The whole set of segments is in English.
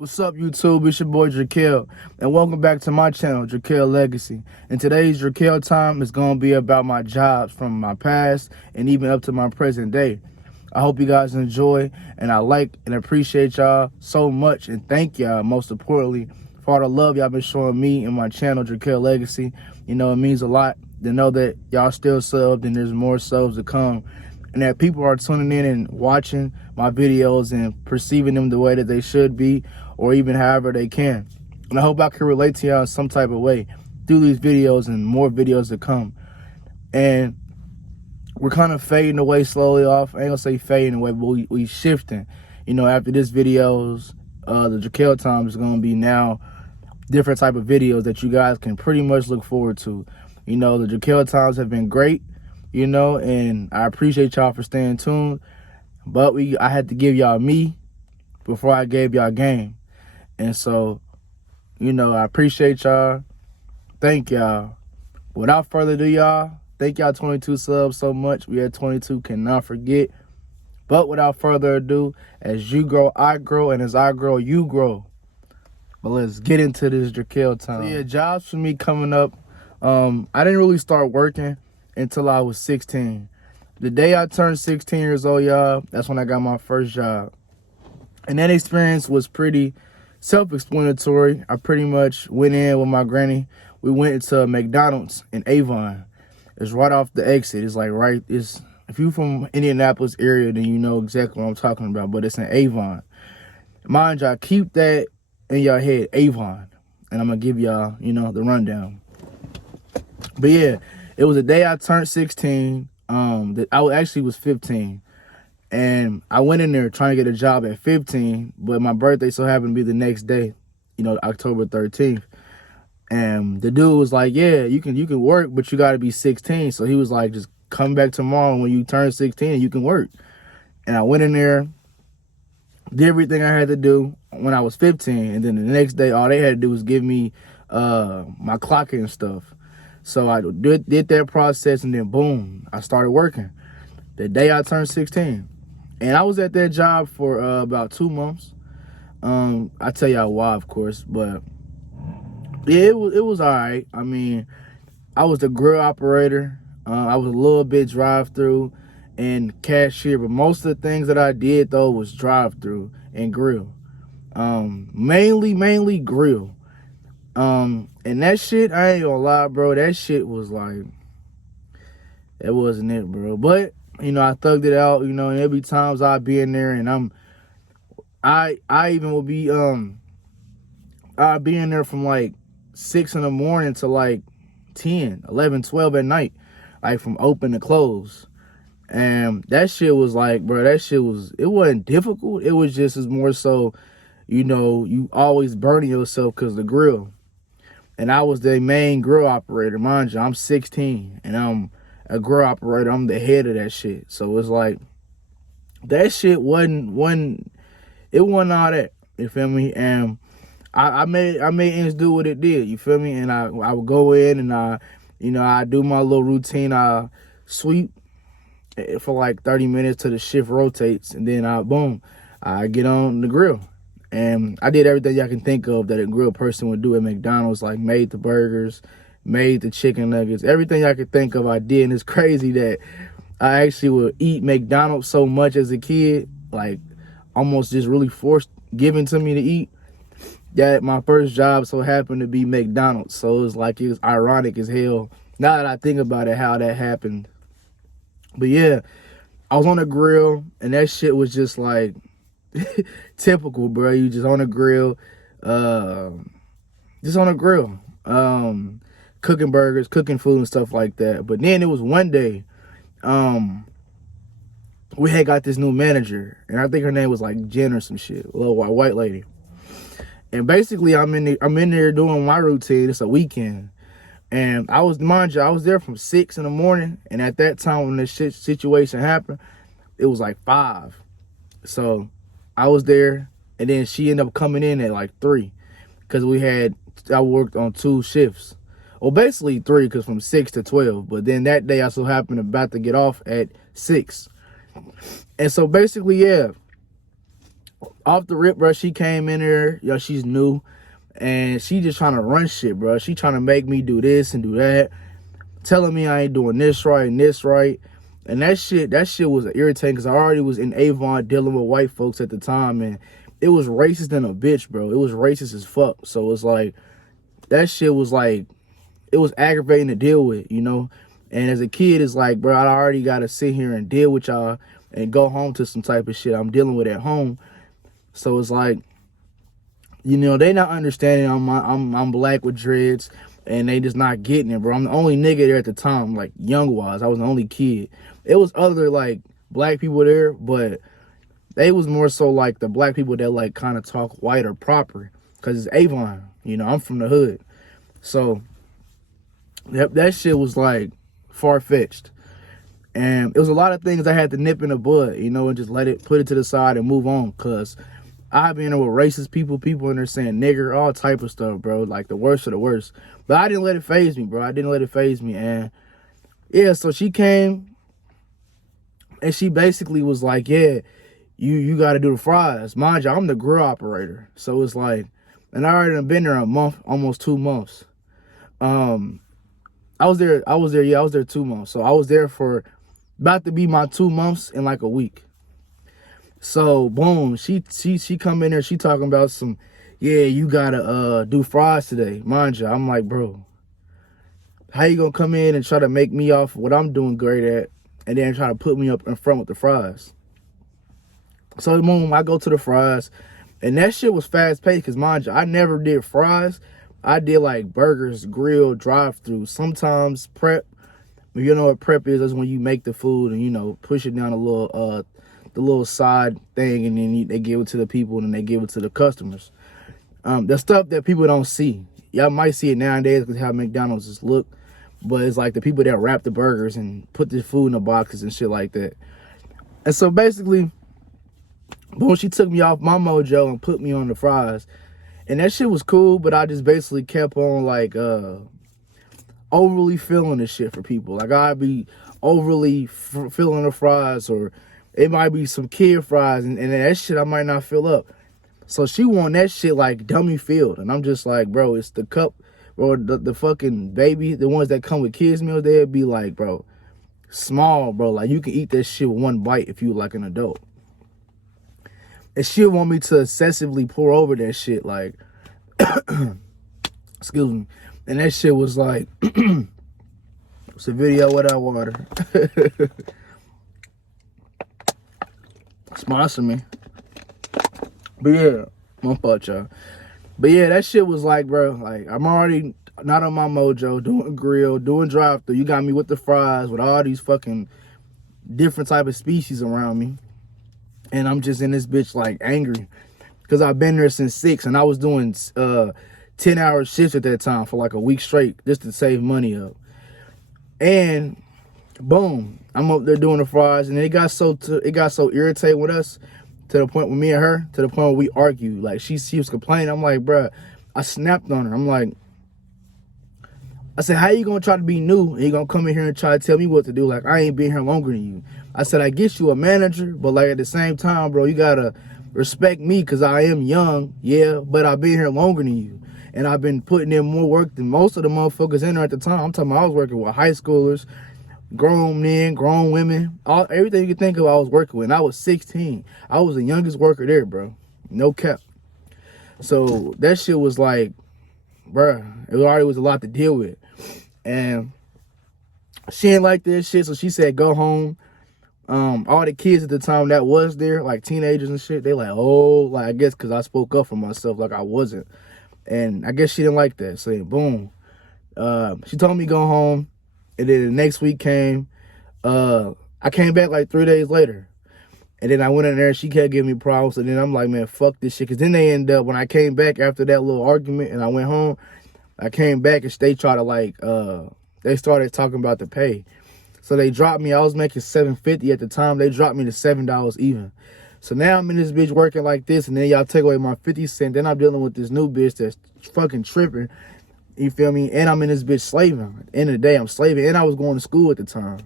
What's up, YouTube? It's your boy Dra'Quel, and welcome back to my channel, Dra'Quel Legacy. And today's Dra'Quel Time is going to be about my jobs from my past and even up to my present day. I hope you guys enjoy, and I like and appreciate y'all so much, and thank y'all, most importantly, for all the love y'all been showing me and my channel, Dra'Quel Legacy. You know, it means a lot to know that y'all still subbed and there's more subs to come, and that people are tuning in and watching my videos and perceiving them the way that they should be, or even however they can. And I hope I can relate to y'all in some type of way through these videos and more videos to come. And we're kind of fading away slowly off. I ain't gonna say fading away, but we shifting. You know, after this videos, the Dra'Quel Time is gonna be now different type of videos that you guys can pretty much look forward to. You know, the Dra'Quel Times have been great, you know, and I appreciate y'all for staying tuned. But I had to give y'all me before I gave y'all game. And so, you know, I appreciate y'all. Thank y'all. Without further ado, y'all, thank y'all 22 subs so much. We had 22, cannot forget. But without further ado, as you grow, I grow, and as I grow, you grow. But let's get into this Dra'Quel Time. So yeah, jobs for me coming up. I didn't really start working until I was 16. The day I turned 16 years old, y'all, that's when I got my first job. And that experience was pretty self-explanatory. I pretty much went in with my granny. We went to McDonald's in Avon. It's right off the exit. It's like if you're from Indianapolis area, then you know exactly what I'm talking about, but it's in Avon. Mind y'all, keep that in your head, Avon. And I'm gonna give y'all, you know, the rundown. But yeah, it was the day I turned 16. That I actually was 15. And I went in there trying to get a job at 15, but my birthday so happened to be the next day, you know, October 13th. And the dude was like, yeah, you can work, but you got to be 16. So he was like, just come back tomorrow when you turn 16 and you can work. And I went in there, did everything I had to do when I was 15. And then the next day, all they had to do was give me my clock and stuff. So I did that process, and then boom, I started working the day I turned 16. And I was at that job for about 2 months. I tell y'all why, of course, but yeah, it was all right. I mean, I was the grill operator. I was a little bit drive-through and cashier, but most of the things that I did though was drive-through and grill. Mainly grill. And that shit, I ain't gonna lie, bro. That shit was like, that wasn't it, bro. But you know, I thugged it out, you know, and every times I'd be in there, and I even will be I'd be in there from like 6 in the morning to like 10, 11, 12 at night, like from open to close. And that shit was like, bro, it wasn't difficult. It was just as more so, you know, you always burning yourself because the grill. And I was the main grill operator. Mind you, I'm 16 and I'm a grill operator. I'm the head of that shit. So it's like, that shit wasn't all that. You feel me? And I made ends do what it did. You feel me? And I would go in and I do my little routine. I sweep for like 30 minutes till the shift rotates, and then I get on the grill. And I did everything y'all can think of that a grill person would do at McDonald's, like made the burgers, made the chicken nuggets, everything I could think of I did. And it's crazy that I actually would eat McDonald's so much as a kid, like almost just really given to me to eat, that my first job so happened to be McDonald's. So it was ironic as hell now that I think about it, how that happened. But yeah, I was on a grill, and that shit was just like typical, bro. You just on a grill, cooking burgers, cooking food and stuff like that. But then it was one day, we had got this new manager, and I think her name was like Jen or some shit, a little white lady. And basically, I'm in there doing my routine. It's a weekend, and mind you, I was there from 6 in the morning, and at that time when this situation happened, it was like 5. So I was there, and then she ended up coming in at like 3, because I worked on 2 shifts. Well, basically 3, because from 6 to 12. But then that day I so happened about to get off at 6. And so basically, yeah, Off the rip, bro, she came in there, yo, she's new, and she just trying to run shit, bro. She trying to make me do this and do that, telling me I ain't doing this right and this right. And that shit was irritating because I already was in Avon dealing with white folks at the time, and it was racist than a bitch, bro. It was racist as fuck. So it's like, that shit was like, it was aggravating to deal with, you know? And as a kid, it's like, bro, I already got to sit here and deal with y'all and go home to some type of shit I'm dealing with at home. So it's like, you know, they not understanding I'm black with dreads, and they just not getting it, bro. I'm the only nigga there at the time, like, young-wise. I was the only kid. It was other, like, black people there, but they was more so, like, the black people that, like, kind of talk white or proper, because it's Avon. You know, I'm from the hood. So, that shit was, like, far-fetched. And it was a lot of things I had to nip in the bud, you know, and just put it to the side and move on, because I've been with racist people in there saying nigger, all type of stuff, bro, like the worst of the worst. But I didn't let it faze me, bro. I didn't let it faze me. And yeah, so she came and she basically was like, yeah, you got to do the fries. Mind you, I'm the grill operator. So it's like, and I already been there a month, almost 2 months. I was there 2 months. So I was there for about to be my 2 months in like a week. So boom, she come in there, she talking about some, yeah, you gotta do fries today. Mind you, I'm like, bro, how you gonna come in and try to make me off what I'm doing great at, and then try to put me up in front with the fries? So boom, I go to the fries, and that shit was fast paced, because mind you, I never did fries. I did like burgers, grill, drive through, sometimes prep. You know what prep is? That's when you make the food and, you know, push it down a little the little side thing, and then they give it to the people, and then they give it to the customers. The stuff that people don't see. Y'all might see it nowadays because how McDonald's just look, but it's like the people that wrap the burgers and put the food in the boxes and shit like that. And so basically, when she took me off my mojo and put me on the fries, and that shit was cool, but I just basically kept on like overly feeling the shit for people. Like I'd be overly feeling the fries, or it might be some kid fries, and that shit I might not fill up. So she want that shit like dummy filled. And I'm just like, bro, it's the cup, or the fucking baby, the ones that come with kids meals, they'd be like, bro, small, bro. Like you can eat that shit with one bite if you like an adult. And she want me to excessively pour over that shit, like, excuse me. And that shit was like, it's a video without water. Sponsor me. But yeah, my fault, y'all. But yeah, that shit was like, bro, like, I'm already not on my mojo, doing grill, doing drive-thru. You got me with the fries, with all these fucking different type of species around me. And I'm just in this bitch, like, angry. Because I've been there since 6, and I was doing 10-hour shifts at that time for like a week straight, just to save money up. And boom, I'm up there doing the fries, and it got so irritated with us, to the point with me and her, to the point where we argued. Like she was complaining. I'm like, bruh, I snapped on her. I'm like, I said, how you gonna try to be new and you gonna come in here and try to tell me what to do? Like I ain't been here longer than you. I said, I get you a manager, but like at the same time, bro, you gotta respect me because I am young, yeah, but I've been here longer than you. And I've been putting in more work than most of the motherfuckers in there at the time. I'm talking about I was working with high schoolers, grown men, grown women, everything you could think of I was working with. And I was 16. I was the youngest worker there, bro. No cap. So that shit was like, bruh, it already was a lot to deal with. And she ain't like this shit, so she said, go home. All the kids at the time that was there, like teenagers and shit, they like, oh, like I guess because I spoke up for myself like I wasn't. And I guess she didn't like that. So boom. She told me go home. And then the next week came. I came back like 3 days later. And then I went in there and she kept giving me problems. And then I'm like, man, fuck this shit. Because then they ended up, when I came back after that little argument and I went home, I came back and they tried to like, they started talking about the pay. So they dropped me. I was making $7.50 at the time. They dropped me to $7 even. So now I'm in this bitch working like this, and then y'all take away my 50 cents. Then I'm dealing with this new bitch that's fucking tripping. You feel me? And I'm in this bitch slaving. At the end of the day, I'm slaving. And I was going to school at the time.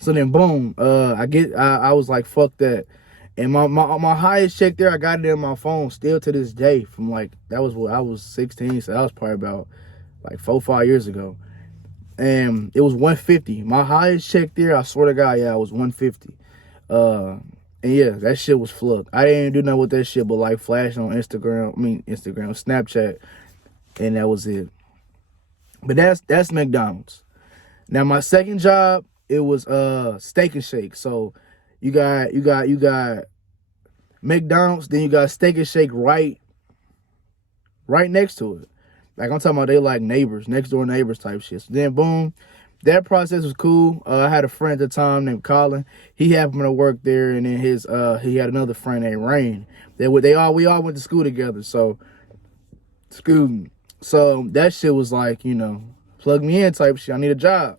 So then boom, I was like, fuck that. And my highest check there, I got it in my phone still to this day. From like, that was what I was 16, so that was probably about like 4-5 years ago. And it was 150. My highest check there, I swear to God, yeah, it was 150. And yeah, that shit was flubbed. I didn't do nothing with that shit but like flashing on Snapchat, and that was it. But that's McDonald's. Now my second job, it was Steak and Shake. So you got McDonald's, then you got Steak and Shake right next to it. Like I'm talking about, they like neighbors, next door neighbors type shit. So then boom, that process was cool. I had a friend at the time named Colin. He happened to work there, and then he had another friend named Rain. We all went to school together. So that shit was like, plug me in type shit. I need a job.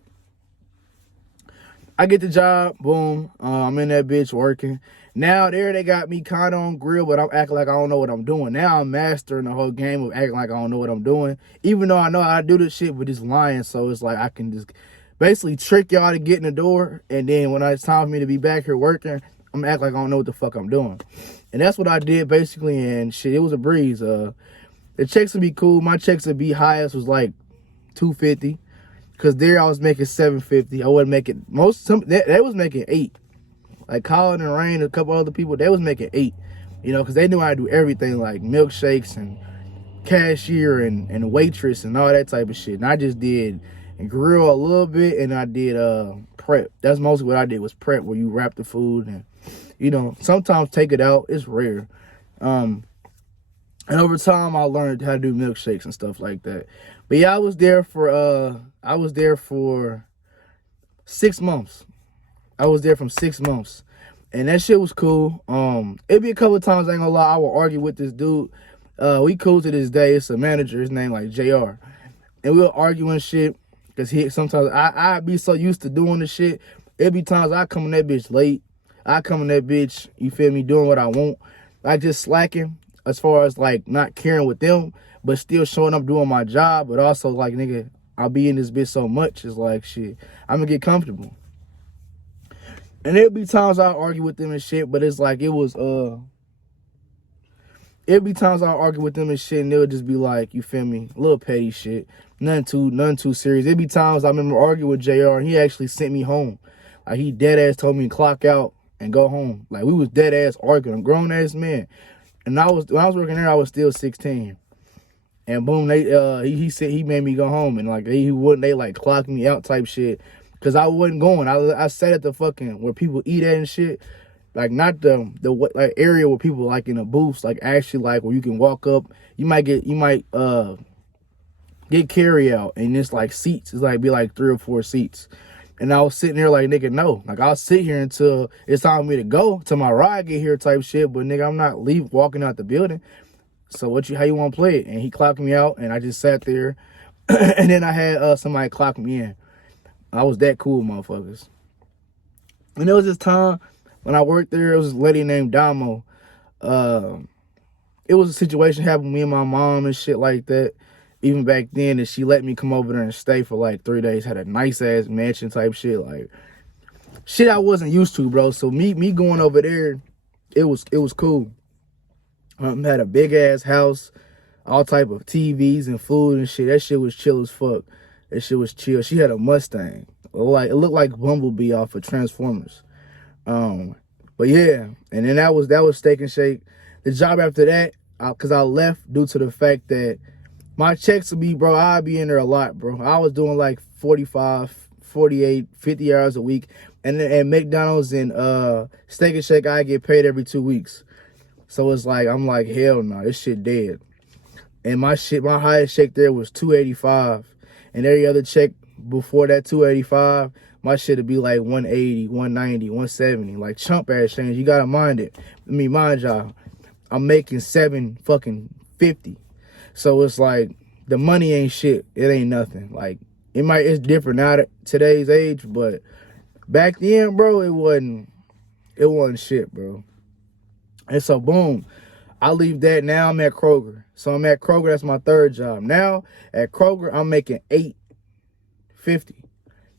I get the job, boom. I'm in that bitch working. Now there they got me kind of on grill, but I'm acting like I don't know what I'm doing. Now I'm mastering the whole game of acting like I don't know what I'm doing, even though I know how to do this shit, but just lying. So it's like I can just basically trick y'all to get in the door, and then when it's time for me to be back here working, I'm acting like I don't know what the fuck I'm doing. And that's what I did basically, and shit, it was a breeze. The checks would be cool. My checks would be highest was like $250. Cause there I was making $750. I wasn't making they was making $8. Like Colin and Rain, a couple other people, they was making $8. Cause they knew how to do everything, like milkshakes and cashier and waitress and all that type of shit. And I just did and grill a little bit, and I did prep. That's mostly what I did, was prep, where you wrap the food and sometimes take it out. It's rare. And over time I learned how to do milkshakes and stuff like that. But yeah, I was there for 6 months. I was there from 6 months. And that shit was cool. It'd be a couple of times, I ain't gonna lie, I would argue with this dude. We cool to this day. It's a manager, his name like JR. And we were arguing shit. Cause sometimes I'd be so used to doing the shit. It'd be times I come in that bitch late. I come in that bitch, you feel me, doing what I want. Like just slacking as far as like not caring with them, but still showing up doing my job. But also like, nigga, I'll be in this bitch so much. It's like, shit, I'm gonna get comfortable. And there'd be times I argue with them and shit, but it's like, it'd be times I argue with them and shit, and they would just be like, you feel me, a little petty shit. Nothing too serious. It'd be times I remember arguing with JR, and he actually sent me home. Like, he dead ass told me to clock out and go home. Like, we was dead ass arguing. I'm grown ass man. And when I was working there, I was still 16. And boom, he said he made me go home, and like they like clocked me out type shit, cause I wasn't going. I sat at the fucking where people eat at and shit, like not the like area where people like in the booths, like actually like where you can walk up. You might get carry out, and it's like seats. It's like be like 3 or 4 seats. And I was sitting there like, nigga, no. Like, I'll sit here until it's time for me to go, till my ride get here type shit. But nigga, I'm not walking out the building. So how you want to play it? And he clocked me out, and I just sat there. And then I had somebody clock me in. I was that cool, motherfuckers. And there was this time when I worked there, it was a lady named Damo. It was a situation happened with me and my mom and shit like that. Even back then, and she let me come over there and stay for like 3 days. Had a nice ass mansion type shit, like shit I wasn't used to, bro. So me going over there, it was cool. Had a big ass house, all type of TVs and food and shit. That shit was chill as fuck. That shit was chill. She had a Mustang, like it looked like Bumblebee off of Transformers. But yeah, and then that was Steak and Shake. The job after that, cause I left due to the fact that my checks would be, bro, I'd be in there a lot, bro. I was doing like 45, 48, 50 hours a week. And then at McDonald's and Steak and Shake, I get paid every 2 weeks. So it's like, I'm like, hell no, this shit dead. And my highest check there was $285. And every other check before that $285, my shit would be like $180, $190, $170. Like chump ass change. You gotta mind it. I mean, mind y'all, I'm making $750. So it's like, the money ain't shit. It ain't nothing. Like, it's different now at today's age, but back then, bro, it wasn't shit, bro. And so boom, I leave that. Now I'm at Kroger. So I'm at Kroger, that's my third job. Now at Kroger, I'm making $8.50,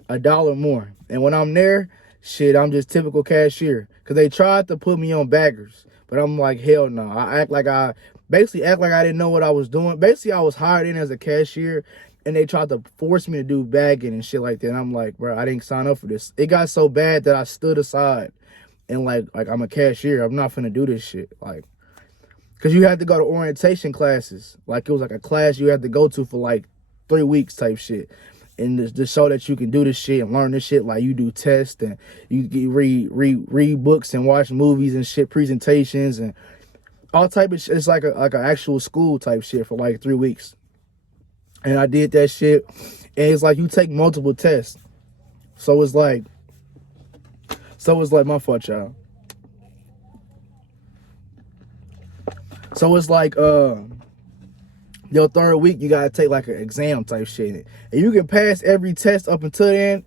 $1 more. And when I'm there, shit, I'm just typical cashier. because they tried to put me on baggers, but I'm like, hell no. I basically act like I didn't know what I was doing. Basically, I was hired in as a cashier, and they tried to force me to do bagging and shit like that. And I'm like, bro, I didn't sign up for this. It got so bad that I stood aside and like I'm a cashier. I'm not finna do this shit. Like, cause you had to go to orientation classes. Like it was like a class you had to go to for like 3 weeks type shit. And to show that you can do this shit and learn this shit, like you do tests and you read books and watch movies and shit, presentations and all type of shit. It's like an actual school type shit for like 3 weeks. And I did that shit. And it's like you take multiple tests. So it's like my fault, y'all. So it's like your third week, you gotta take like an exam type shit. And you can pass every test up until then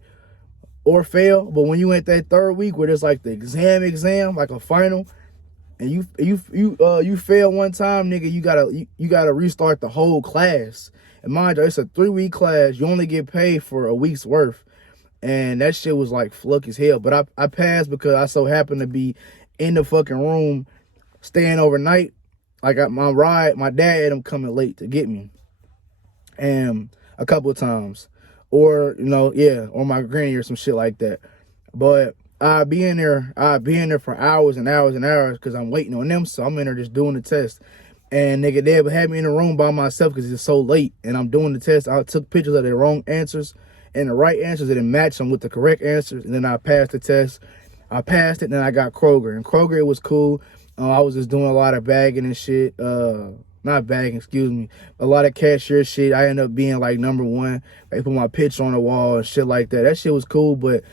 or fail. But when you at that third week where there's like the exam, like a final, and you fail one time, nigga, you gotta restart the whole class. And mind you, it's a 3-week class. You only get paid for a week's worth. And that shit was like fluck as hell. But I passed because I so happened to be in the fucking room staying overnight. Like my dad had him coming late to get me. And a couple of times. Or, or my granny or some shit like that. But I'd be in there for hours and hours and hours because I'm waiting on them. So I'm in there just doing the test. And nigga, they would have me in the room by myself because it's so late. And I'm doing the test. I took pictures of the wrong answers and the right answers and then matched them with the correct answers. And then I passed the test. I passed it and then I got Kroger. And Kroger, it was cool. I was just doing a lot of bagging and shit. Not bagging, excuse me. A lot of cashier shit. I ended up being like number one. They put my picture on the wall and shit like that. That shit was cool. But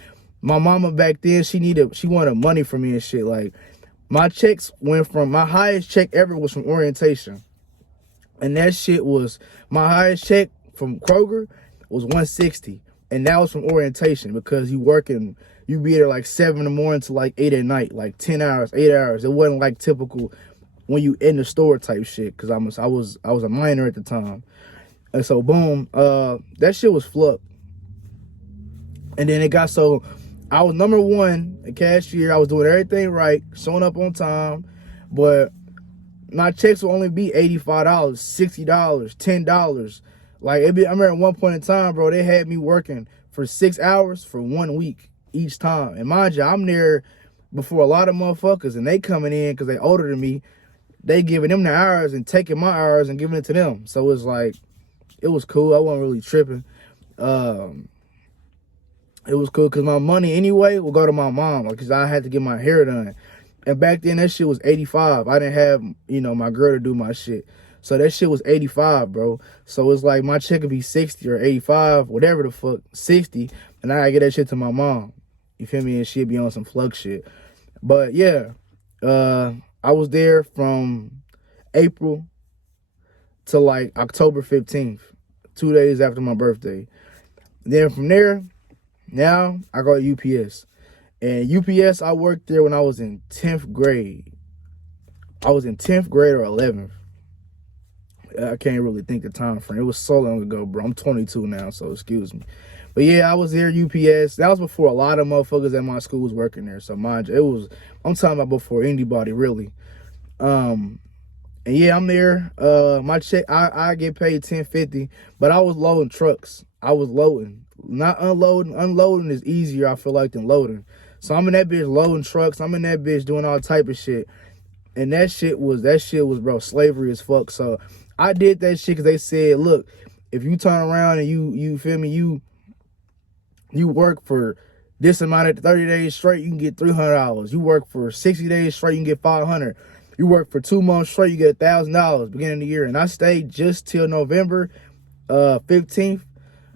my mama back then, she wanted money from me and shit. Like, my checks went from, my highest check ever was from orientation. And that shit was, my highest check from Kroger was $160. And that was from orientation because you be there like 7 in the morning to like 8 at night, like 10 hours, 8 hours. It wasn't like typical when you in the store type shit because I was a minor at the time. And so boom, that shit was fluck. And then it got so, I was number one, a cashier. I was doing everything right, showing up on time, but my checks would only be $85, $60, $10. Like, I remember at one point in time, bro, they had me working for 6 hours for 1 week each time. And mind you, I'm there before a lot of motherfuckers, and they coming in because they older than me. They giving them the hours and taking my hours and giving it to them. So it's like, it was cool. I wasn't really tripping. It was cool because my money anyway would go to my mom because I had to get my hair done. And back then, that shit was $85. I didn't have, my girl to do my shit. So that shit was $85, bro. So it's like my check would be 60 or 85, whatever the fuck, 60. And I gotta get that shit to my mom. You feel me? And she'd be on some flux shit. But yeah, I was there from April to like October 15th, 2 days after my birthday. Then from there, now I go to UPS. And UPS, I worked there when I was in 10th grade. I was in 10th grade or 11th. I can't really think the time frame. It was so long ago, bro. I'm 22 now, so excuse me. But yeah, I was there UPS. That was before a lot of motherfuckers at my school was working there. So mind you, I'm talking about before anybody really. And yeah, I'm there. My check, I get paid $10.50, but I was loading trucks. I was loading, not unloading. Unloading is easier, I feel like, than loading. So I'm in that bitch loading trucks. I'm in that bitch doing all type of shit. And that shit was, bro, slavery as fuck. So I did that shit because they said, look, if you turn around and you feel me, you work for this amount of 30 days straight, you can get $300. You work for 60 days straight, you can get $500. You work for 2 months straight, you get $1,000 beginning of the year. And I stayed just till November 15th,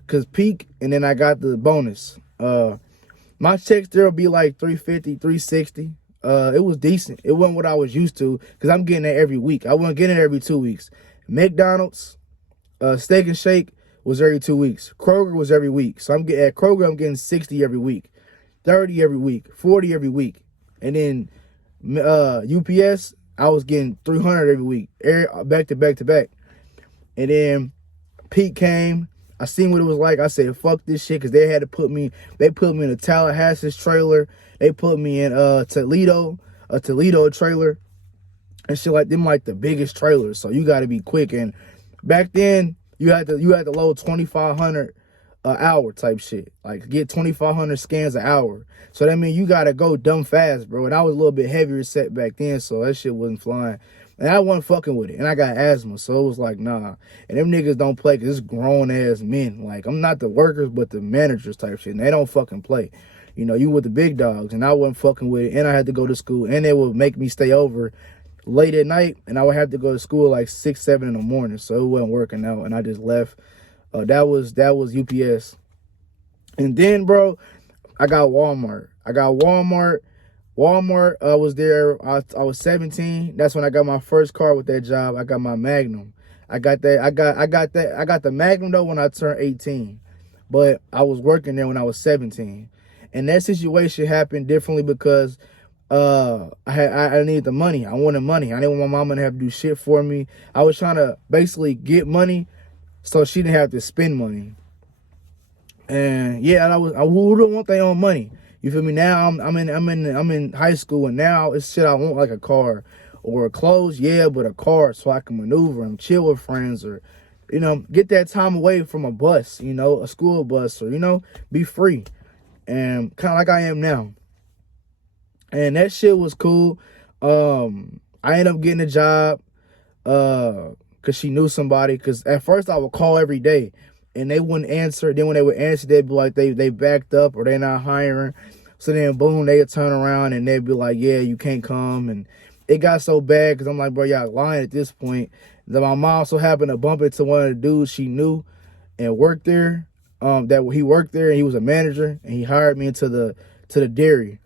because peak, and then I got the bonus. My checks there will be like $350, $360. It was decent. It wasn't what I was used to, because I'm getting it every week. I wasn't getting it every 2 weeks. McDonald's, Steak and Shake was every 2 weeks. Kroger was every week. So at Kroger, I'm getting 60 every week, 30 every week, 40 every week. And then UPS, I was getting 300 every week, back to back to back. And then peak came. I seen what it was like. I said, fuck this shit, because they put me in a Tallahassee's trailer. They put me in Toledo, a Toledo trailer and shit like them, like the biggest trailers. So you got to be quick. And back then you had to load 2,500 an hour type shit, like get 2,500 scans an hour. So that means you got to go dumb fast, bro. And I was a little bit heavier set back then, so that shit wasn't flying. And I wasn't fucking with it. And I got asthma, so it was like, nah. And them niggas don't play because it's grown-ass men. Like, I'm not the workers, but the managers type shit. And they don't fucking play. You know, you with the big dogs. And I wasn't fucking with it. And I had to go to school. And they would make me stay over late at night. And I would have to go to school like 6, 7 in the morning. So it wasn't working out. And I just left. That was UPS. And then, bro, I got Walmart. Walmart was there. I was 17. That's when I got my first car with that job. I got my Magnum. I got the Magnum though when I turned 18. But I was working there when I was 17. And that situation happened differently because I needed the money. I wanted money. I didn't want my mama to have to do shit for me. I was trying to basically get money so she didn't have to spend money. And yeah, who don't want their own money? You feel me? Now I'm in high school, and now it's shit I want, like a car or clothes, yeah, but a car so I can maneuver and chill with friends, or you know, get that time away from a bus, you know, a school bus, or you know, be free, and kind of like I am now. And that shit was cool. I ended up getting a job because she knew somebody. Because at first I would call every day and they wouldn't answer. Then when they would answer, they'd be like they backed up or they're not hiring. So then boom, they'd turn around and they'd be like, yeah, you can't come. And it got so bad because I'm like, bro, y'all lying at this point. That my mom so happened to bump into one of the dudes she knew and worked there. That he worked there and he was a manager and he hired me into the dairy.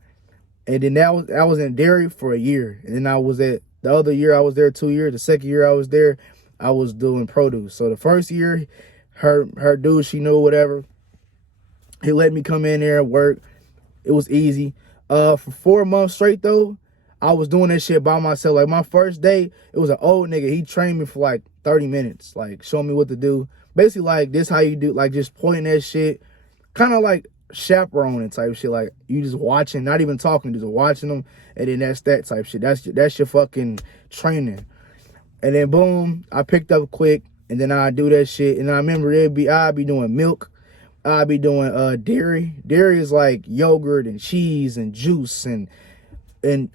And then I was in dairy for a year. And then I was at the other year I was there 2 years. The second year I was there, I was doing produce. So the first year, her dude she knew, whatever, he let me come in there and work. It was easy. For 4 months straight though, I was doing that shit by myself. Like my first day, it was an old nigga. He trained me for like 30 minutes, like showing me what to do. Basically like this how you do, like just pointing that shit, kind of like chaperoning type shit. Like you just watching, not even talking, just watching them, and then that's that type shit. That's your fucking training. And then boom, I picked up quick, and then I do that shit. And I remember I'd be doing milk, I'd be doing dairy. Dairy is like yogurt and cheese and juice and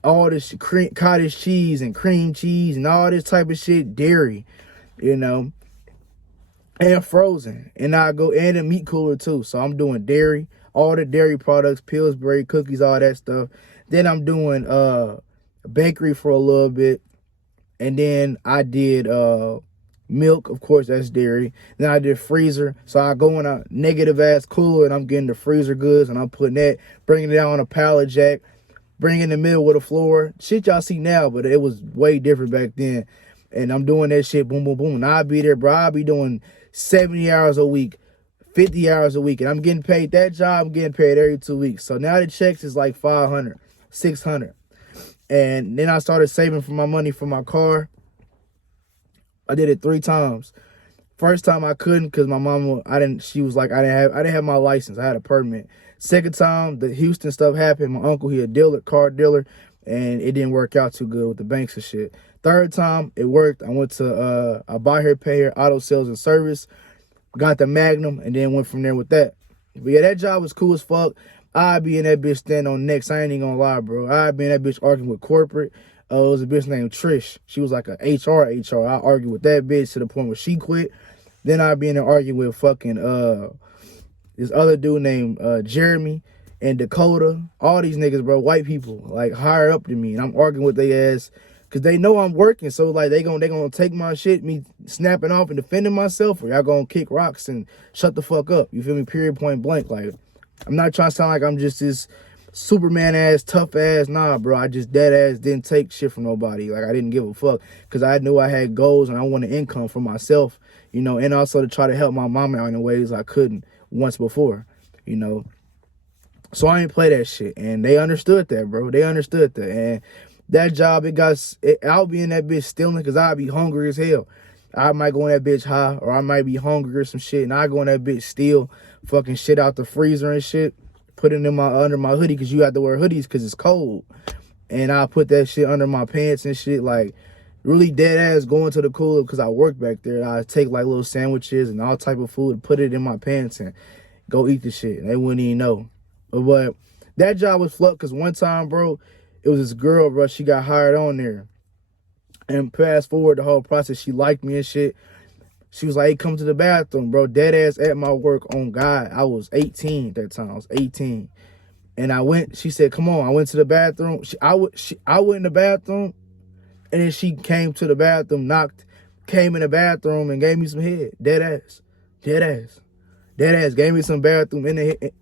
all this cottage cheese and cream cheese and all this type of shit. Dairy, you know, and frozen. And I go and a meat cooler too. So I'm doing dairy, all the dairy products, Pillsbury cookies, all that stuff. Then I'm doing bakery for a little bit. And then I did milk, of course, that's dairy. Then I did freezer. So I go in a negative ass cooler and I'm getting the freezer goods and I'm putting that, bringing it out on a pallet jack, bringing in the middle with a floor. Shit y'all see now, but it was way different back then. And I'm doing that shit, boom, boom, boom. And I'll be there, bro. I'll be doing 70 hours a week, 50 hours a week. And I'm getting paid that job, I'm getting paid every 2 weeks. So now the checks is like 500, 600. And then I started saving for my money for my car. I did it 3 times. First time I couldn't because my mama, she was like, I didn't have my license. I had a permit. Second time, the Houston stuff happened. My uncle, he a dealer, car dealer, and it didn't work out too good with the banks and shit. Third time, it worked. I went to a buy here, pay here, auto sales and service, got the Magnum, and then went from there with that. But yeah, that job was cool as fuck. I'd be in that bitch standing on necks. I ain't even gonna lie, bro. I'd be in that bitch arguing with corporate. It was a bitch named Trish. She was like a HR. I argued with that bitch to the point where she quit. Then I'd be in there arguing with fucking this other dude named Jeremy and Dakota. All these niggas, bro, white people, like higher up than me. And I'm arguing with their ass because they know I'm working. So like they gonna take my shit, me snapping off and defending myself, or y'all gonna kick rocks and shut the fuck up. You feel me? Period, point blank. Like, I'm not trying to sound like I'm just this Superman ass, tough ass. Nah, bro. I just dead ass didn't take shit from nobody. Like, I didn't give a fuck because I knew I had goals and I wanted income for myself, you know, and also to try to help my mama out in ways I couldn't once before, you know. So I ain't play that shit, and they understood that, bro. They understood that, and that job, I'll be in that bitch stealing because I'll be hungry as hell. I might go in that bitch high, or I might be hungry or some shit, and I go in that bitch steal fucking shit out the freezer and shit. put it in my under my hoodie, because you have to wear hoodies because it's cold. And I put that shit under my pants and shit, like really dead ass going to the cooler, because I work back there. I take like little sandwiches and all type of food and put it in my pants and go eat the shit. And they wouldn't even know. But that job was fluck, because one time, bro, it was this girl, bro, she got hired on there. And fast forward the whole process, she liked me and shit. She was like, hey, come to the bathroom, bro. Dead ass at my work, on God. I was 18 at that time. I was 18. And I went, she said, come on. I went to the bathroom. I went in the bathroom, and then she came to the bathroom, came in the bathroom and gave me some head. Dead ass. Dead ass. Dead ass. Gave me some bathroom in the head.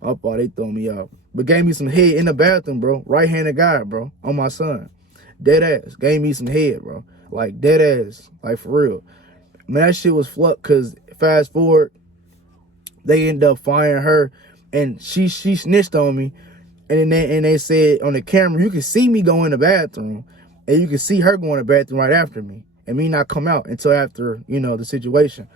My fault, they throw me off. But gave me some head in the bathroom, bro. Right-handed guy, bro. On my son. Dead ass. Gave me some head, bro. Like, dead ass. Like, for real. Man, that shit was fluck, because fast forward, they ended up firing her, and she snitched on me. And then they said on the camera, you can see me go in the bathroom, and you can see her go in the bathroom right after me, and me not come out until after, the situation.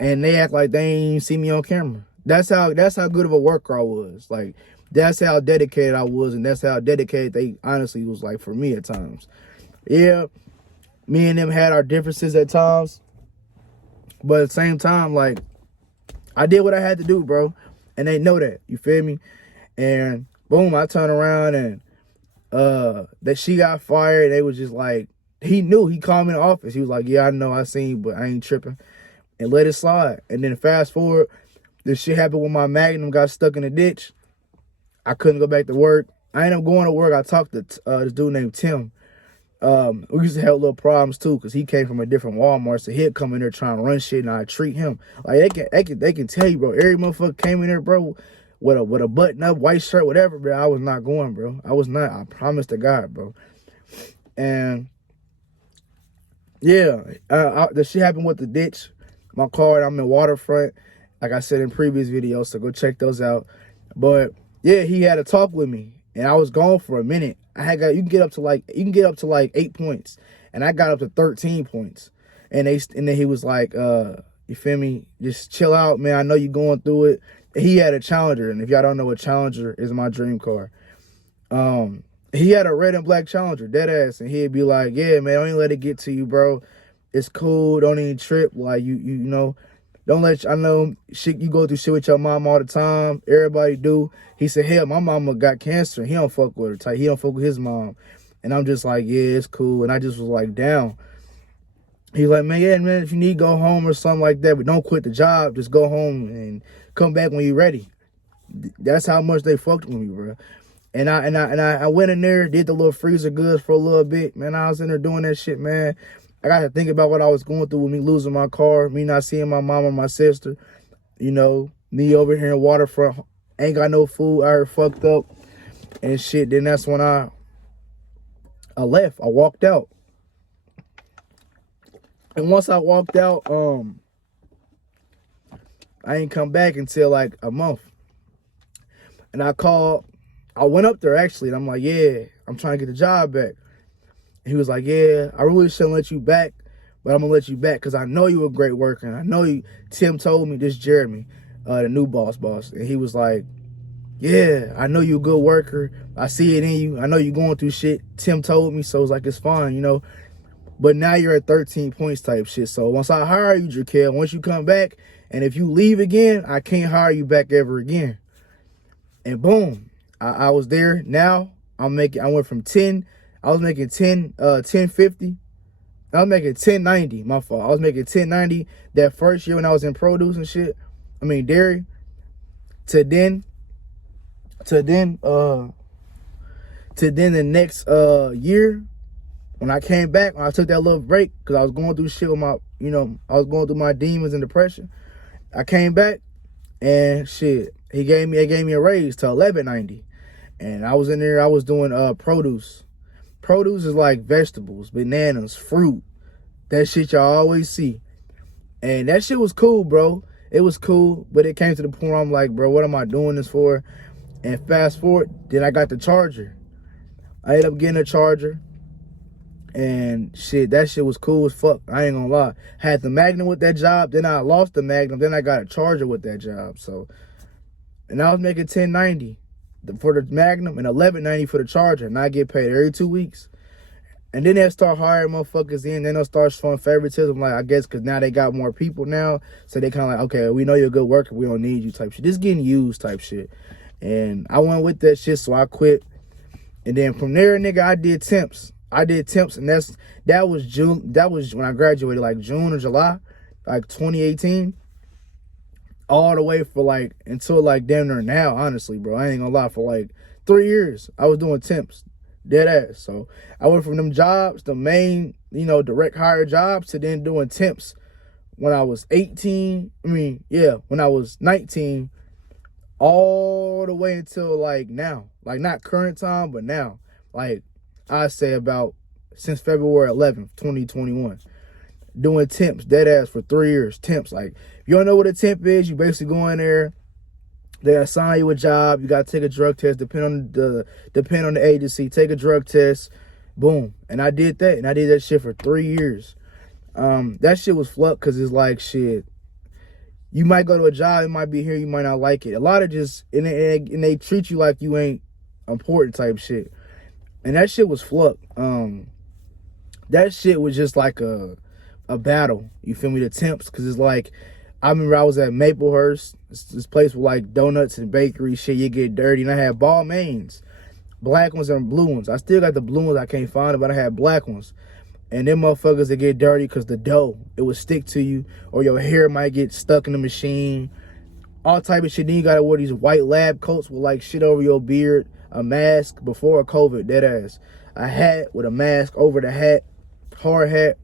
And they act like they ain't even see me on camera. That's how good of a worker I was. Like, that's how dedicated I was, and that's how dedicated they honestly was, like, for me at times. Yeah, me and them had our differences at times, but at the same time, like, I did what I had to do, bro, and they know that. You feel me? And boom, I turned around, and that she got fired. They was just like, he knew. He called me in the office. He was like, yeah, I know, I seen you, but I ain't tripping, and let it slide. And then fast forward, this shit happened when my Magnum got stuck in a ditch. I couldn't go back to work. I ended up going to work. I talked to this dude named Tim. We used to have little problems too, because he came from a different Walmart, so he'd come in there trying to run shit, and I'd treat him. Like, they can tell you, bro, every motherfucker came in there, bro, with a button-up white shirt, whatever, bro. I was not going, bro. I was not. I promise to God, bro. And yeah, the shit happened with the ditch. My car, I'm in Waterfront, like I said in previous videos, so go check those out. But yeah, he had a talk with me, and I was gone for a minute. You can get up to like 8 points, and I got up to 13 points. And then he was like, you feel me? Just chill out, man. I know you're going through it. He had a Challenger, and if y'all don't know what Challenger is, my dream car. He had a red and black Challenger, dead ass, and he'd be like, yeah, man, don't even let it get to you, bro. It's cool. Don't even trip. Like, you know, don't let I know shit. You go through shit with your mom all the time. Everybody do. He said, hell, my mama got cancer. He don't fuck with her. Tight. He don't fuck with his mom. And I'm just like, yeah, it's cool. And I just was like, down. He's like, man, yeah, man, if you need to go home or something like that, but don't quit the job. Just go home and come back when you're ready. That's how much they fucked with me, bro. And I went in there, did the little freezer goods for a little bit. Man, I was in there doing that shit, man. I got to think about what I was going through with me losing my car, me not seeing my mom or my sister, me over here in Waterfront, ain't got no food, I heard fucked up and shit. Then that's when I left. I walked out. And once I walked out, I ain't come back until like a month. And I went up there actually, and I'm like, yeah, I'm trying to get the job back. He was like, yeah, I really shouldn't let you back, but I'm going to let you back because I know you're a great worker. And I know you, Tim told me, this Jeremy, the new boss. And he was like, yeah, I know you're a good worker. I see it in you. I know you're going through shit. Tim told me, so it's like, it's fine, But now you're at 13 points type shit. So once I hire you, Dra'Quel, once you come back, and if you leave again, I can't hire you back ever again. And boom, I was there. Now I went from 10. I was making 1050. I was making 1090. My fault. I was making 1090 that first year when I was in produce and shit. I mean dairy. To then the next year when I came back, when I took that little break because I was going through shit with my, I was going through my demons and depression. I came back and shit. They gave me a raise to 1190, and I was in there. I was doing produce. Produce is like vegetables, bananas, fruit. That shit y'all always see. And that shit was cool, bro. It was cool, but it came to the point where I'm like, bro, what am I doing this for? And fast forward, then I got the Charger. I ended up getting a Charger. And shit, that shit was cool as fuck. I ain't gonna lie. Had the Magnum with that job, then I lost the Magnum, then I got a Charger with that job. So, and I was making $10.90 for the Magnum and $11.90 for the Charger, and I get paid every 2 weeks. And then they'll start hiring motherfuckers in. Then they'll start showing favoritism, like, I guess because now they got more people now. So they kind of like, okay, we know you're a good worker. We don't need you type shit. Just getting used type shit. And I went with that shit, so I quit. And then from there, nigga, I did temps, and that was June. That was when I graduated, like June or July, like 2018. All the way for like until like damn near now, honestly, bro. I ain't gonna lie, for like 3 years, I was doing temps, dead ass. So I went from them jobs, the main, direct hire jobs, to then doing temps when I was 18. When I was 19, all the way until like now, like not current time, but now, like I say about since February 11th, 2021, doing temps, dead ass, for 3 years, temps. Like, if you don't know what a temp is, you basically go in there, they assign you a job, you gotta take a drug test, depend on the agency, take a drug test, boom. And I did that, and I did that shit for 3 years. That shit was fluck, because it's like, shit, you might go to a job, it might be here, you might not like it. A lot of just, and they treat you like you ain't important type shit. And that shit was fluck. That shit was just like a battle, you feel me, the temps, because it's like, I remember I was at Maplehurst, this place with like donuts and bakery shit, you get dirty, and I had ball mains, black ones and blue ones. I still got the blue ones, I can't find it, but I had black ones. And them motherfuckers that get dirty because the dough, it would stick to you, or your hair might get stuck in the machine, all type of shit. Then you gotta wear these white lab coats with like shit over your beard, a mask before COVID, dead ass, a hat with a mask over the hat, hard hat.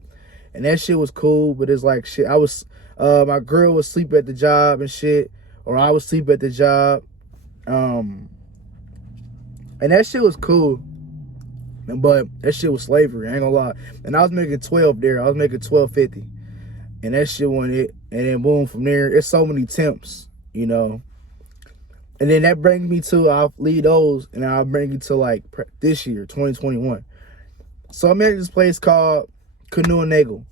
And that shit was cool, but it's like shit, my girl would sleep at the job and shit, or I would sleep at the job. And that shit was cool, but that shit was slavery, I ain't gonna lie. And I was making 12 there, I was making $12.50. And that shit wasn't it. And then boom, from there, it's so many temps, And then that brings me to, I'll leave those, and I'll bring you to like this year, 2021. So I'm at this place called Canoe and Nagel.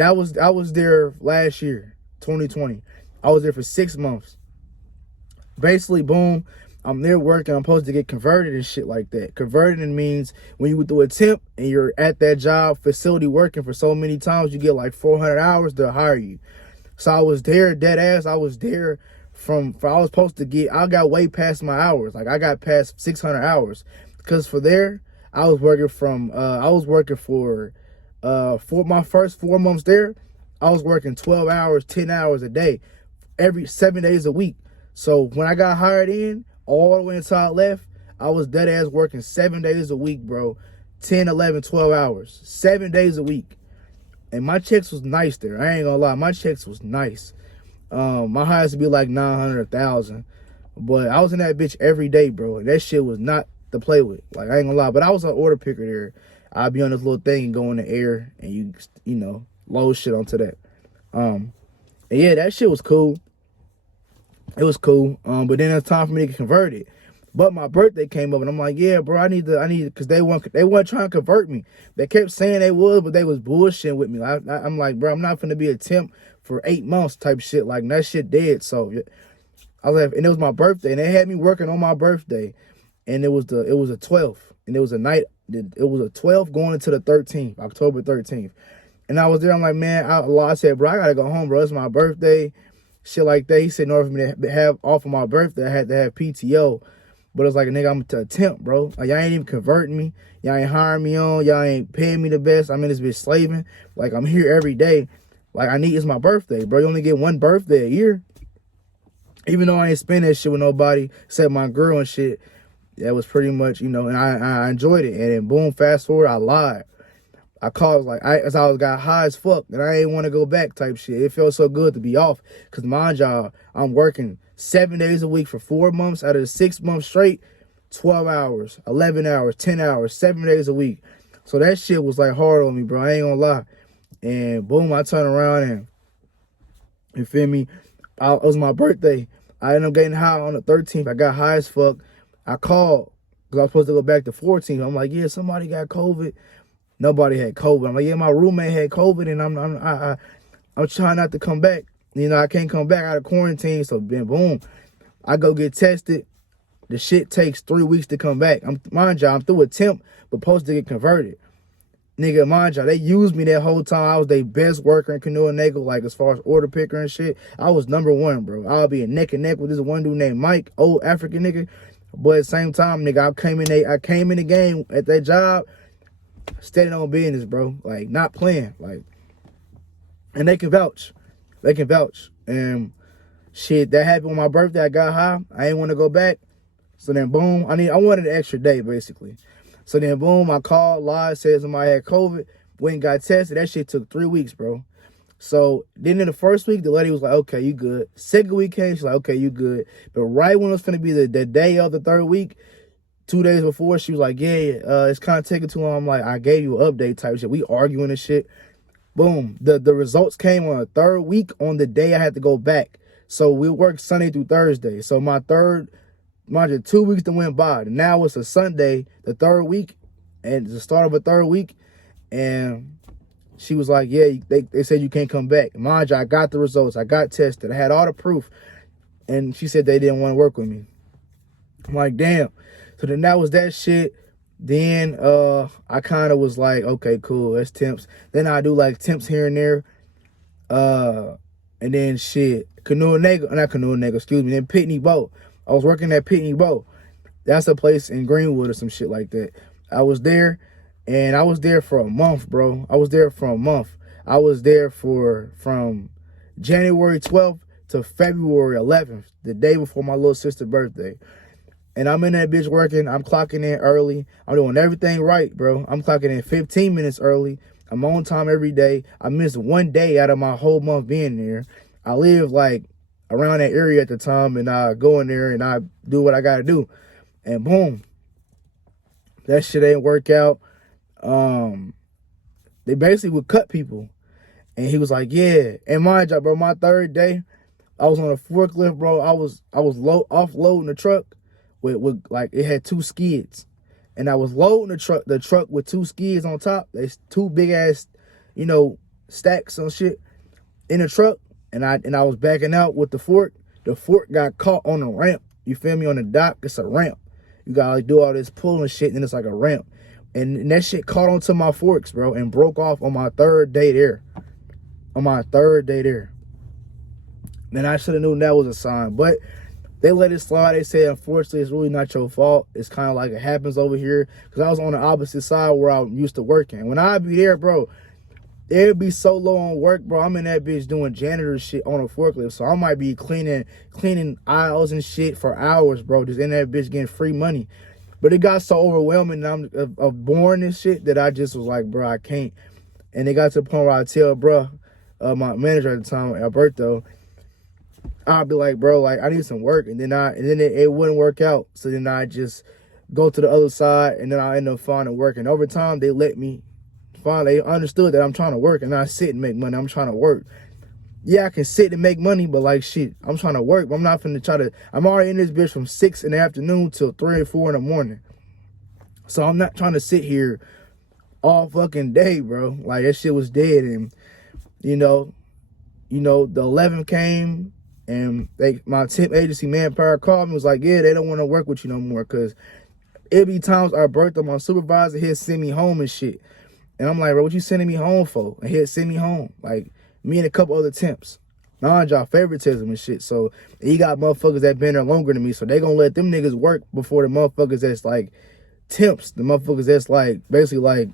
I was there last year, 2020. I was there for 6 months. Basically, boom, I'm there working. I'm supposed to get converted and shit like that. Converted means when you do a temp and you're at that job facility working for so many times, you get like 400 hours, they'll hire you. So I was there, dead ass. I was there I got way past my hours. Like, I got past 600 hours. Because for there, I was working for my first 4 months there, I was working 12 hours, 10 hours a day, every 7 days a week. So when I got hired in, all the way until I left, I was dead ass working 7 days a week, bro. 10, 11, 12 hours, 7 days a week. And my checks was nice there. I ain't gonna lie, my checks was nice. My highest would be like 900, 1,000. But I was in that bitch every day, bro. And that shit was not to play with. Like, I ain't gonna lie. But I was an order picker there. I'd be on this little thing and go in the air, and you load shit onto that. And yeah, that shit was cool. It was cool. But then it's time for me to get converted. But my birthday came up, and I'm like, yeah, bro, I need because they weren't trying to convert me. They kept saying they would, but they was bullshitting with me. I'm like, bro, I'm not finna be a temp for 8 months type shit. Like, that shit dead. So I was like, and it was my birthday, and they had me working on my birthday, and it was a 12th, and it was a night. It was a 12th going into the 13th, October 13th. And I was there, I'm like, man, I said, bro, I gotta go home, bro. It's my birthday, shit like that. He said, in order for me to have off of my birthday, I had to have PTO. But it's like, nigga, I'm to attempt, bro. Like, y'all ain't even converting me. Y'all ain't hiring me on. Y'all ain't paying me the best. I'm in this bitch slaving. Like, I'm here every day. Like, it's my birthday, bro. You only get one birthday a year. Even though I ain't spend that shit with nobody except my girl and shit. That was pretty much, and I enjoyed it. And then boom, fast forward, I lied. I called, I got high as fuck, and I ain't want to go back type shit. It felt so good to be off, because my job, I'm working 7 days a week for 4 months out of the 6 months straight, 12 hours, 11 hours, 10 hours, 7 days a week. So that shit was like hard on me, bro. I ain't gonna lie. And boom, I turn around and, you feel me? It was my birthday. I ended up getting high on the 13th. I got high as fuck. I called because I was supposed to go back to 14th. I'm like, yeah, somebody got COVID. Nobody had COVID. I'm like, yeah, my roommate had COVID, and I'm trying not to come back. You know, I can't come back out of quarantine. So then, boom, I go get tested. The shit takes 3 weeks to come back. Mind y'all, I'm through a temp, but supposed to get converted. Nigga, mind y'all, they used me that whole time. I was their best worker in Canoe and Nickel, like as far as order picker and shit. I was #1, bro. I'll be neck and neck with this one dude named Mike, old African nigga. But at the same time, nigga, I came in the game at that job, steady on business, bro. Like, not playing. Like, and they can vouch. They can vouch. And shit, that happened on my birthday. I got high. I ain't want to go back. So then, boom, I wanted an extra day, basically. So then, boom, I called, lied, said somebody had COVID, went and got tested. That shit took 3 weeks, bro. So then in the first week, the lady was like, okay, you good. Second week came, she's like, okay, you good. But right when it was going to be the day of the third week, 2 days before, she was like, yeah, it's kind of taking too long. I'm like, I gave you an update type shit. We arguing and shit. Boom. The results came on the third week on the day I had to go back. So we worked Sunday through Thursday. So my third, mind you, 2 weeks that went by. Now it's a Sunday, the third week, and it's the start of a third week. And she was like, yeah, they said you can't come back. Mind you, I got the results. I got tested. I had all the proof. And she said they didn't want to work with me. I'm like, damn. So then that was that shit. Then I kind of was like, okay, cool, that's temps. Then I do like temps here and there. And then shit, Canoe and Nickel, not Canoe and Nickel, excuse me, then Pitney Bow. I was working at Pitney Bow. That's a place in Greenwood or some shit like that. I was there, and I was there for a month, bro. I was there for a month. I was there from January 12th to February 11th, the day before my little sister's birthday. And I'm in that bitch working. I'm clocking in early. I'm doing everything right, bro. I'm clocking in 15 minutes early. I'm on time every day. I missed 1 day out of my whole month being there. I live like around that area at the time, and I go in there and I do what I gotta do. And boom, that shit ain't work out. They basically would cut people. And he was like, yeah. And mind you, bro, my third day, I was on a forklift, bro. I was offloading the truck with like, it had 2 skids. And I was loading the truck with 2 skids on top. There's 2 big ass, stacks and shit in the truck. And I was backing out with the fork. The fork got caught on the ramp. You feel me? On the dock, it's a ramp. You gotta like do all this pulling shit, and then it's like a ramp. And that shit caught onto my forks, bro, and broke off on my third day there. On my third day there. Man, I should have known that was a sign. But they let it slide. They said, unfortunately, it's really not your fault. It's kind of like it happens over here. Because I was on the opposite side where I'm used to working. When I be there, bro, it'd be so low on work, bro. I'm in that bitch doing janitor shit on a forklift. So I might be cleaning aisles and shit for hours, bro. Just in that bitch getting free money. But it got so overwhelming and I'm boring and shit that I just was like, bro, I can't. And it got to the point where I tell, bro, my manager at the time, Alberto, I'd be like, bro, like I need some work. And then it wouldn't work out. So then I just go to the other side and then I end up finding work. And over time, they let me finally understood that I'm trying to work and not sit and make money. I'm trying to work. Yeah, I can sit and make money, but like shit, I'm trying to work. But I'm not finna I'm already in this bitch from 6 in the afternoon till 3 or 4 in the morning. So I'm not trying to sit here all fucking day, bro. Like that shit was dead. And the 11th came and my temp agency manpower called me, was like, yeah, they don't want to work with you no more. Cause it'd be times our birthday, my supervisor, he'd send me home and shit. And I'm like, bro, what you sending me home for? And he'd send me home. Like, me and a couple other temps. Mind y'all, favoritism and shit. So, he got motherfuckers that been there longer than me. So, they gonna let them niggas work before the motherfuckers that's, like, temps. The motherfuckers that's, like, basically, like,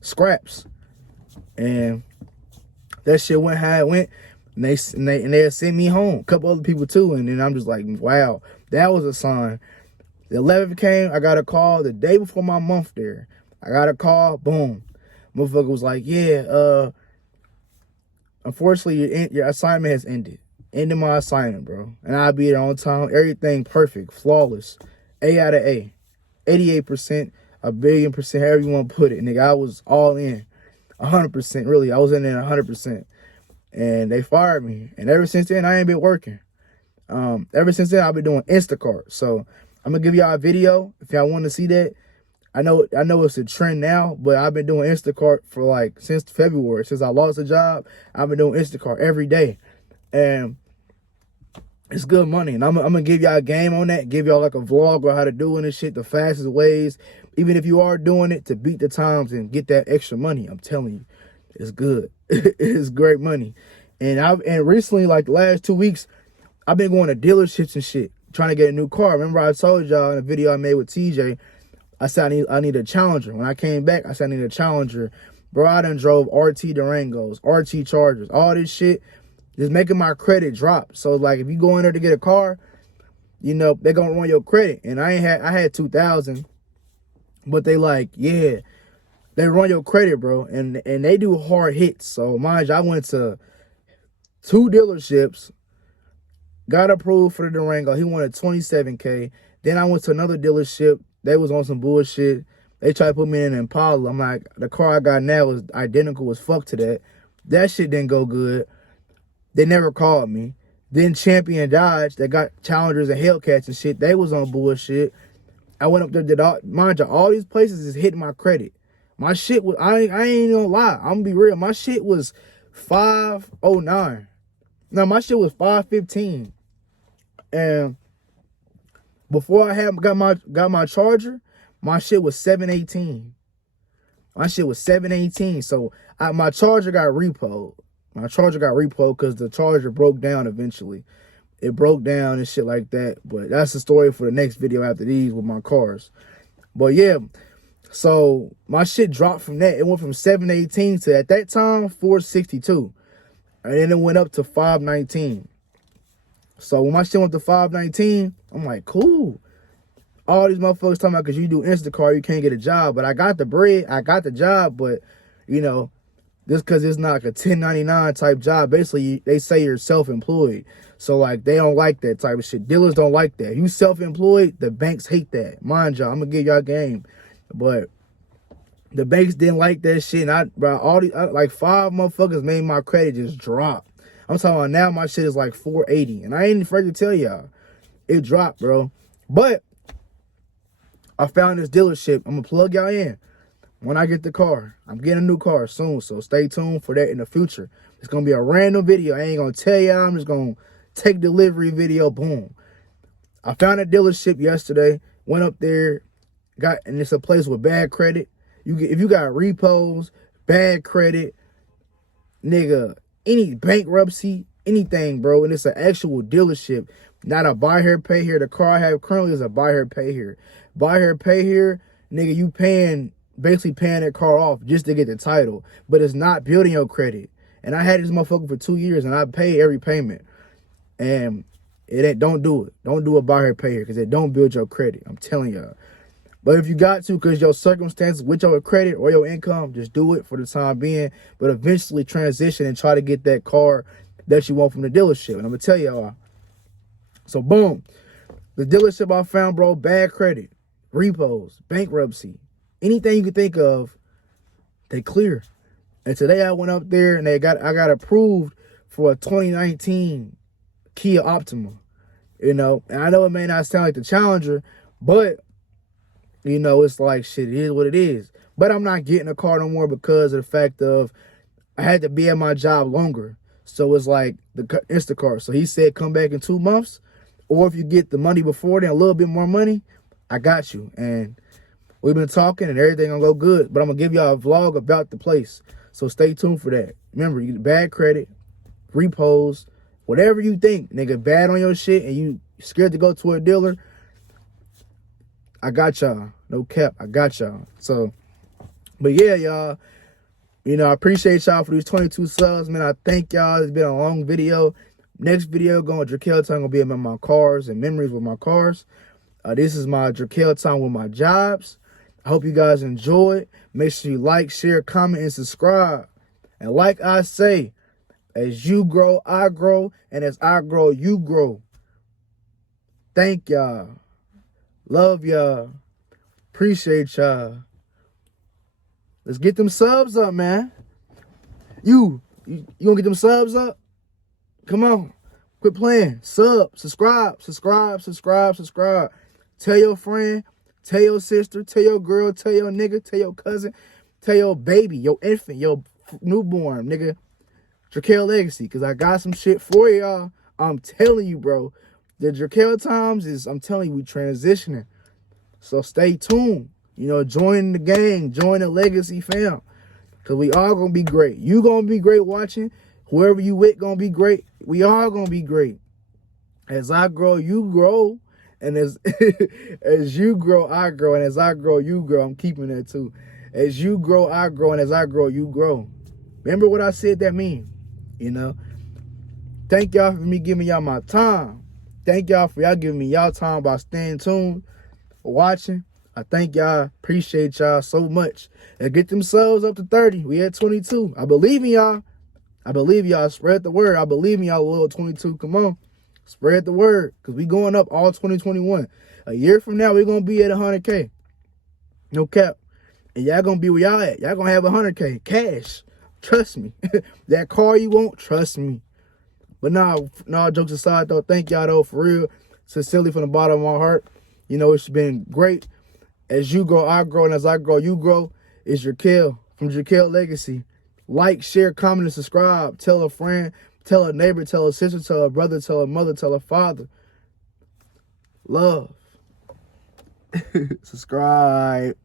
scraps. And that shit went how it went. And they sent me home. A couple other people, too. And then I'm just like, wow. That was a sign. The 11th came. I got a call the day before my month there. I got a call, boom. Motherfucker was like, yeah, unfortunately, your assignment has ended. Ended my assignment, bro. And I'll be there on time. Everything perfect, flawless. A out of A. 88%, a billion percent, however you want to put it. Nigga, I was all in. 100%, really. I was in there 100%. And they fired me. And ever since then, I ain't been working. Ever since then, I've been doing Instacart. So, I'm going to give y'all a video if y'all want to see that. I know it's a trend now, but I've been doing Instacart for like since February. Since I lost a job, I've been doing Instacart every day. And it's good money. And I'm gonna give y'all a game on that, give y'all like a vlog on how to do this shit the fastest ways. Even if you are doing it to beat the times and get that extra money, I'm telling you, it's good. It's great money. And recently, like the last 2 weeks, I've been going to dealerships and shit, trying to get a new car. Remember I told y'all in a video I made with TJ, I said I need a Challenger. When I came back, I said I need a Challenger. Bro, I done drove RT Durangos, RT Chargers, all this shit, just making my credit drop. So like if you go in there to get a car, you know, they're gonna run your credit. And I had 2,000, but they like, yeah, they run your credit, bro. And they do hard hits. So mind you, I went to 2 dealerships, got approved for the Durango. He wanted 27K. Then I went to another dealership. They was on some bullshit. They tried to put me in an Impala. I'm like, the car I got now is identical as fuck to that. That shit didn't go good. They never called me. Then Champion Dodge, that got Challengers and Hellcats and shit, they was on bullshit. I went up there, did mind you, all these places is hitting my credit. My shit was, I ain't gonna lie, I'm gonna be real. My shit was 509. No, my shit was 515. And before I got my Charger, my shit was 718. My shit was 718. So my Charger got repoed. My Charger got repoed because the Charger broke down eventually. It broke down and shit like that. But that's the story for the next video after these with my cars. But yeah, so my shit dropped from that. It went from 718 to, at that time, 462. And then it went up to 519. So when my shit went to 519, I'm like, cool. All these motherfuckers talking about because you do Instacart, you can't get a job. But I got the bread, I got the job, but, you know, just because it's not like a 1099 type job, basically they say you're self-employed. So like they don't like that type of shit. Dealers don't like that. You self-employed, the banks hate that. Mind y'all, I'm gonna give y'all a game. But the banks didn't like that shit. And like 5 motherfuckers made my credit just drop. I'm talking about now my shit is like 480. And I ain't afraid to tell y'all. It dropped, bro. But I found this dealership. I'm gonna plug y'all in. When I get the car, I'm getting a new car soon, so stay tuned for that in the future. It's going to be a random video. I ain't going to tell y'all. I'm just going to take delivery video, boom. I found a dealership yesterday, went up there, and it's a place with bad credit. If you got repos, bad credit, nigga, any bankruptcy, anything, bro, and it's an actual dealership, not a buy here, pay here. The car I have currently is a buy here, pay here. Buy here, pay here, nigga, you basically paying that car off just to get the title, but it's not building your credit. And I had this motherfucker for 2 years, and I pay every payment. And don't do it. Don't do a buy here, pay here, because it don't build your credit. I'm telling y'all. But if you got to, because your circumstances with your credit or your income, just do it for the time being. But eventually transition and try to get that car that you want from the dealership. And I'm going to tell y'all. So, boom. The dealership I found, bro, bad credit, repos, bankruptcy. Anything you can think of, they clear. And today I went up there and I got approved for a 2019 Kia Optima. You know, and I know it may not sound like the Challenger, but, you know, it's like, shit, it is what it is. But I'm not getting a car no more because of the fact of I had to be at my job longer. So it's like the Instacart. So he said, come back in 2 months. Or if you get the money before then, a little bit more money, I got you. And we've been talking and everything gonna go good, but I'm gonna give y'all a vlog about the place. So stay tuned for that. Remember, you get bad credit, repos, whatever you think, nigga, bad on your shit and you scared to go to a dealer, I got y'all. No cap, I got y'all. So, but yeah, y'all, you know, I appreciate y'all for these 22 subs, man. I thank y'all. It's been a long video. Next video going Dra'Quel Time gonna be about my cars and memories with my cars. This is my Dra'Quel Time with my jobs. I hope you guys enjoy it. Make sure you like, share, comment, and subscribe. And like I say, as you grow, I grow. And as I grow, you grow. Thank y'all. Love y'all. Appreciate y'all. Let's get them subs up, man. You gonna get them subs up? Come on. Quit playing. Subscribe. Tell your friend. Tell your sister, tell your girl, tell your nigga, tell your cousin, tell your baby, your infant, your newborn, nigga. Dra'Quel Legacy, because I got some shit for y'all. I'm telling you, bro. The Dra'Quel times is, I'm telling you, we transitioning. So stay tuned. You know, join the gang, join the Legacy fam. Because we all going to be great. You going to be great watching. Whoever you with going to be great. We all going to be great. As I grow, you grow. And as as you grow, I grow. And as I grow, you grow. I'm keeping that too. As you grow, I grow. And as I grow, you grow. Remember what I said that mean? You know? Thank y'all for me giving y'all my time. Thank y'all for y'all giving me y'all time by staying tuned, watching. I thank y'all. Appreciate y'all so much. And get them subs up to 30. We at 22. I believe in y'all. I believe y'all. Spread the word. I believe in y'all, little 22. Come on. Spread the word. Because we going up all 2021. A year from now, we're going to be at 100K. No cap. And y'all going to be where y'all at. Y'all going to have 100K. Cash. Trust me. That car you want, trust me. But nah, jokes aside, though, thank y'all, though, for real. Sincerely, from the bottom of my heart. You know, it's been great. As you grow, I grow. And as I grow, you grow. It's Dra'Quel from Dra'Quel Legacy. Like, share, comment, and subscribe. Tell a friend, tell a neighbor, tell a sister, tell a brother, tell a mother, tell a father. Love. Subscribe.